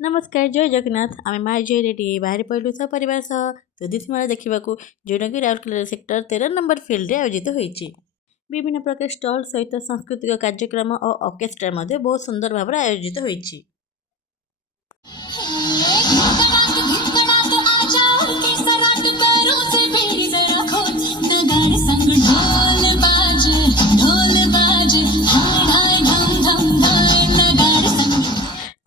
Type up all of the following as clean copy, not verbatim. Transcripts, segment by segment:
नमस्कार जय जगन्नाथ आम माँ जय रेडी बाहर पड़ू सपरिवार सह तुदिसी मेला देखा जोटा कि राउरकेला सेक्टर 13 नंबर फिल्ड आयोजित होती विभिन्न प्रकार स्टल सहित सांस्कृतिक कार्यक्रम और ऑर्केस्ट्रा बहुत सुंदर भाव आयोजित होती।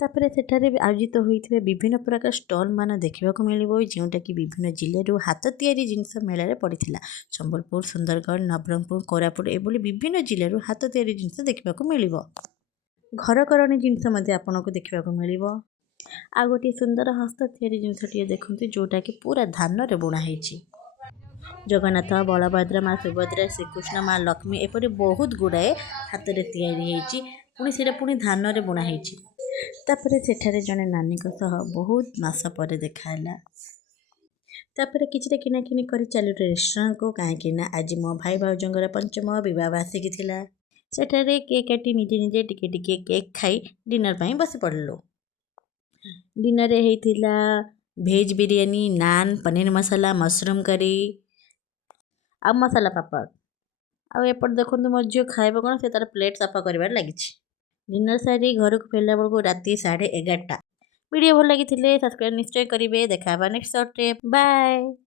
तापर सेठारे आयोजित होते विभिन्न प्रकार स्टल मान देखा मिल जोटा कि विभिन्न जिलूर हाथ तैयारी जिनस मेल पड़ी संबलपुर सुंदरगढ़ नवरंगपुर कोरापुट एभली विभिन्न जिलूर हाथ तैयारी जिनस देखा मिल घरकरणी जिनस आपन को देखा मिल आ गोटे सुंदर हस्त तैयारी जिनस देखते जोटा कि पूरा धान रे बुणा जगन्नाथ बलभद्र माँ सुभद्रा श्रीकृष्ण माँ लक्ष्मी एपरी बहुत गुड़ाए हाथ में तैयारी पुणी से पुणी धान रे बुणा तापर सेठारे जड़े नानी बहुत मास पर देखाला तापर किसी किनाकिनी कर चलु रेस्टोरेंट को कहीं आज मो भाई भाउजर पंचम बह बासिकी थिला सेठारे केक काटी निजे निजे टिके टिके केक खाई डिनर पर बस पड़लु। डिनर रे हेइथिला भेज बिरयानी नान पनीर मसाला मशरूम करी आ मसाला पापड़ आ एपट देखो मो झील खाइब कौन से तार प्लेट सफा कर लगी। डिनर सारी घर को फेरला बेलू राति 11:30। वीडियो भल लगी सब्सक्राइब निश्चय करेंगे। देखा नेक्स्ट शॉर्ट बाय।